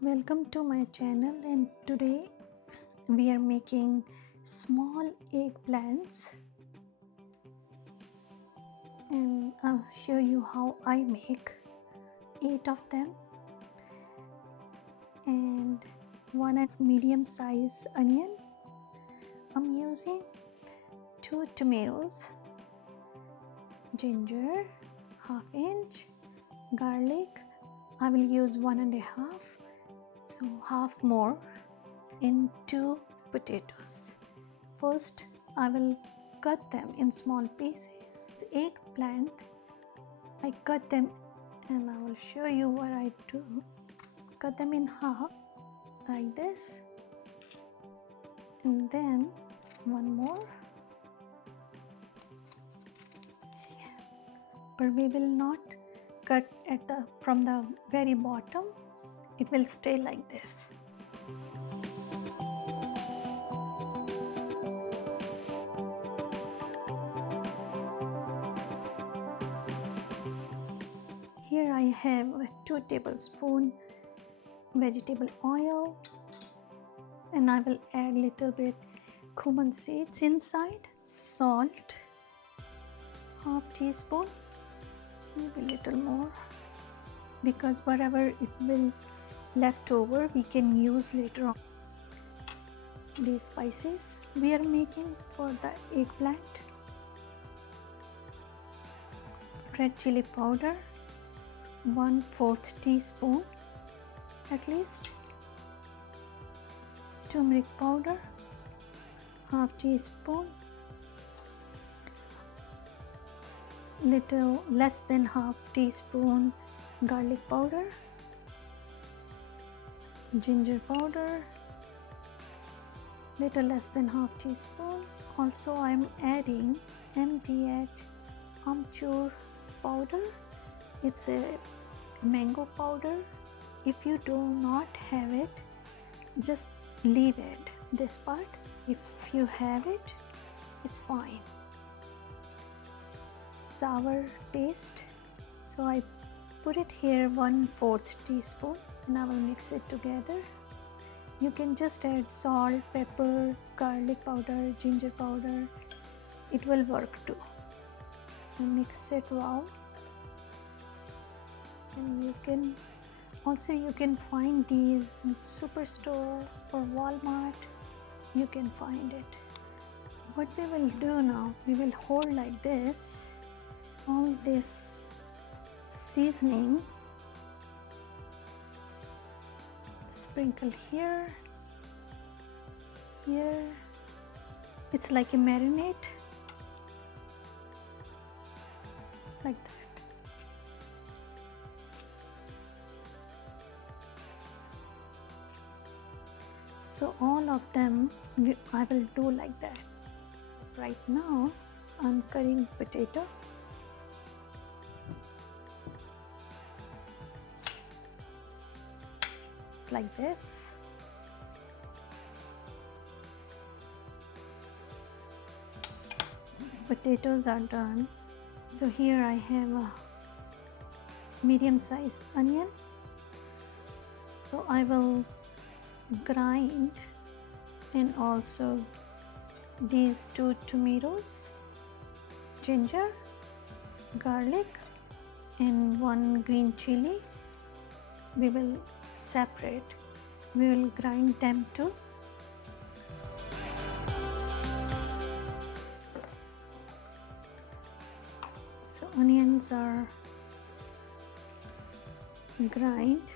Welcome to my channel, and today we are making small eggplants, and I'll show you how I make 8 of them, and one medium size onion. I'm using 2 tomatoes, ginger ½ inch, garlic I will use 1.5, so half more, and 2 potatoes. First I will cut them in small pieces. It's eggplant. I cut them and I will show you what I do. Cut them in half like this, and then one more, but we will not cut from the very bottom. It will stay like this. Here I have 2 tablespoons vegetable oil, and I will add little bit cumin seeds inside, salt ½ teaspoon, maybe a little more, because whatever it will left over we can use later on. These spices we are making for the eggplant: red chili powder 1/4 teaspoon at least, turmeric powder ½ teaspoon, little less than ½ teaspoon garlic powder, ginger powder little less than ½ teaspoon. Also I am adding MDH amchur powder. It's a mango powder. If you do not have it, just leave it, this part. If you have it, it's fine. Sour taste, so I put it here 1/4 teaspoon, and I will mix it together. You can just add salt, pepper, garlic powder, ginger powder. It will work too. And mix it well. And you can find these in superstore or Walmart. You can find it. What we will do now, we will hold like this all this seasoning, sprinkle here. It's like a marinade, like that. So all of them I will do like that. Right now I'm cutting potato. Like this. So potatoes are done. So here I have a medium-sized onion. So I will grind, and also these 2 tomatoes, ginger, garlic, and 1 green chili. We will separate. We will grind them too. So onions are grind,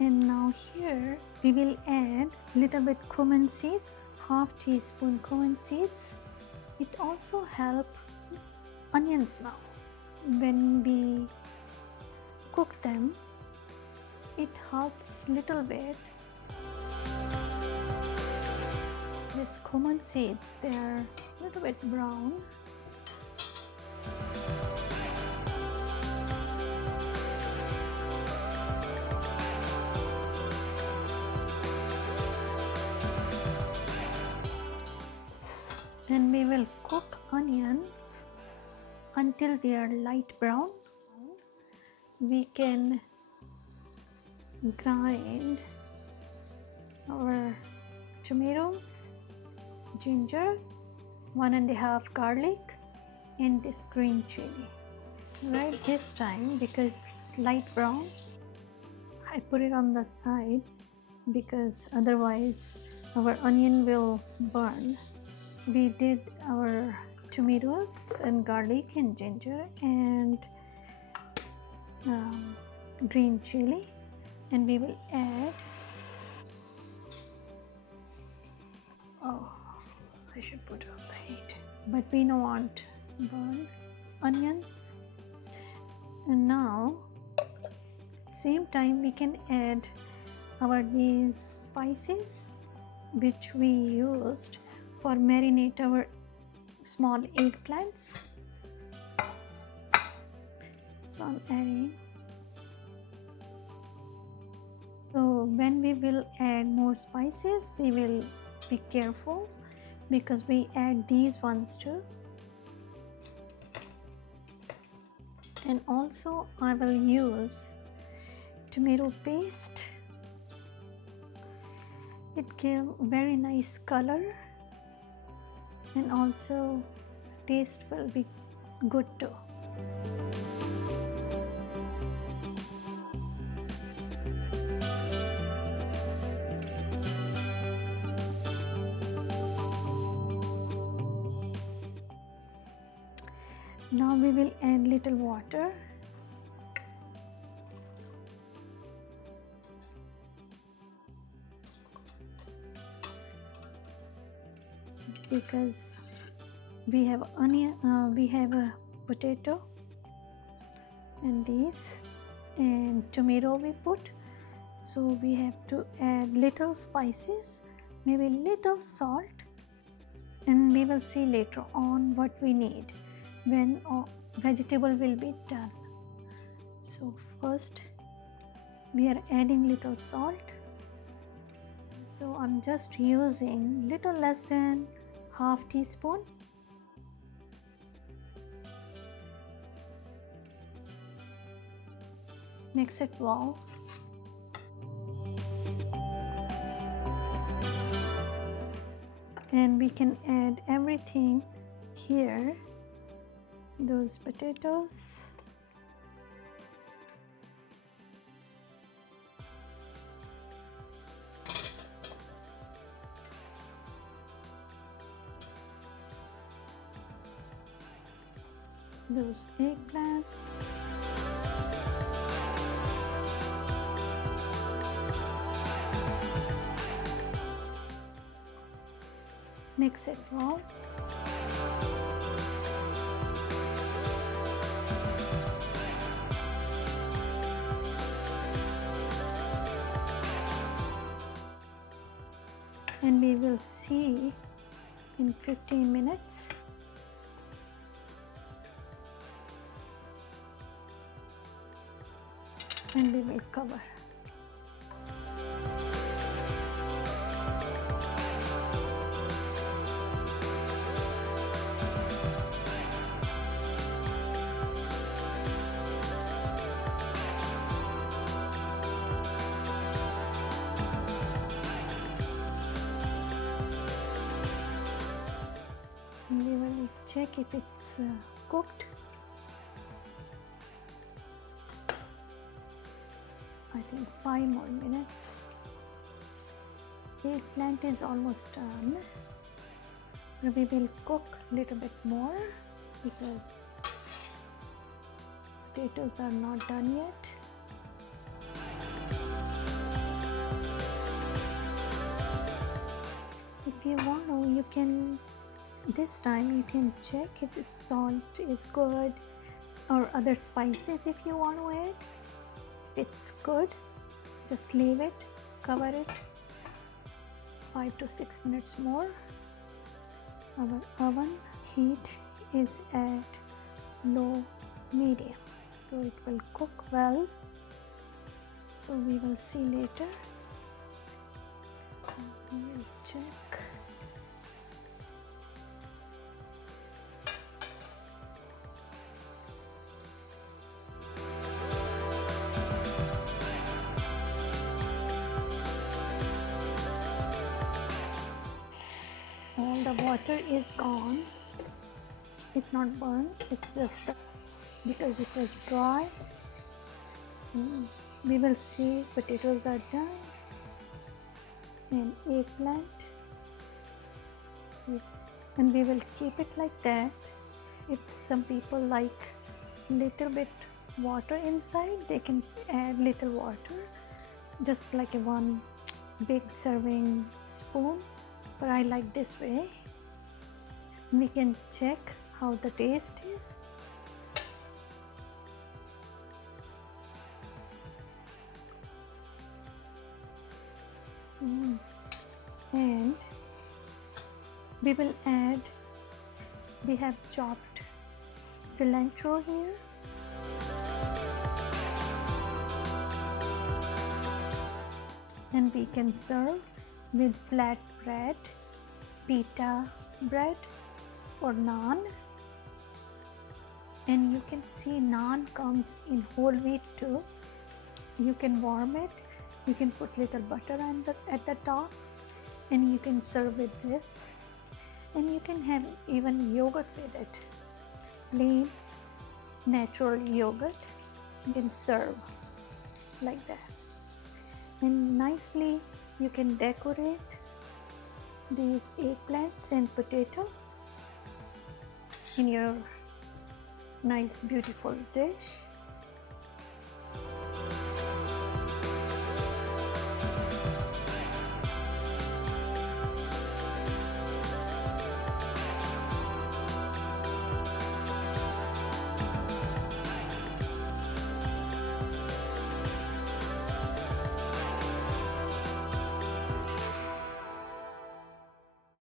and now here we will add little bit cumin seed, ½ teaspoon cumin seeds. It also help onion smell. When we cook them, it helps little bit. These cumin seeds, they are a little bit brown. And we will cook onions until they are light brown. We can grind our tomatoes, ginger, 1.5 garlic, and this green chili. Right this time, because light brown, I put it on the side because otherwise our onion will burn. We did our tomatoes and garlic and ginger and green chili, and we will add, oh, I should put on the heat, but we don't want burn onions. And now same time we can add our these spices which we used for marinate our small eggplants. So I'm adding. So when we will add more spices, we will be careful because we add these ones too. And also I will use tomato paste. It gives very nice color and also taste will be good too. Now we will add little water. Because we have onion, we have a potato and these and tomato we put, so we have to add little spices, maybe little salt, and we will see later on what we need when vegetable will be done. So first we are adding little salt. So I'm just using little less than half teaspoon. Mix it well. And we can add everything here. Those potatoes. Those eggplant. Mix it well. And we will see in 15 minutes. And we will cover. And we will check if it's cooked. I think 5 more minutes. Eggplant is almost done. We will cook a little bit more because potatoes are not done yet. If you want to, you can, this time you can check if its salt is good or other spices if you want to add. It's good, just leave it, cover it 5 to 6 minutes more. Our oven heat is at low medium, so it will cook well. So we will see later. We will check. the water is gone. It's not burnt, it's just because it was dry. We will see potatoes are done and eggplant. And we will keep it like that. If some people like little bit water inside, they can add little water, just like a one big serving spoon, but I like this way. We can check how the taste is. And we will add, we have chopped cilantro here. And we can serve with flat bread, pita bread or naan. And you can see naan comes in whole wheat too. You can warm it, you can put little butter at the top, and you can serve with this. And you can have even yogurt with it, plain natural yogurt. You can serve like that. And nicely you can decorate these eggplants and potato in your nice beautiful dish.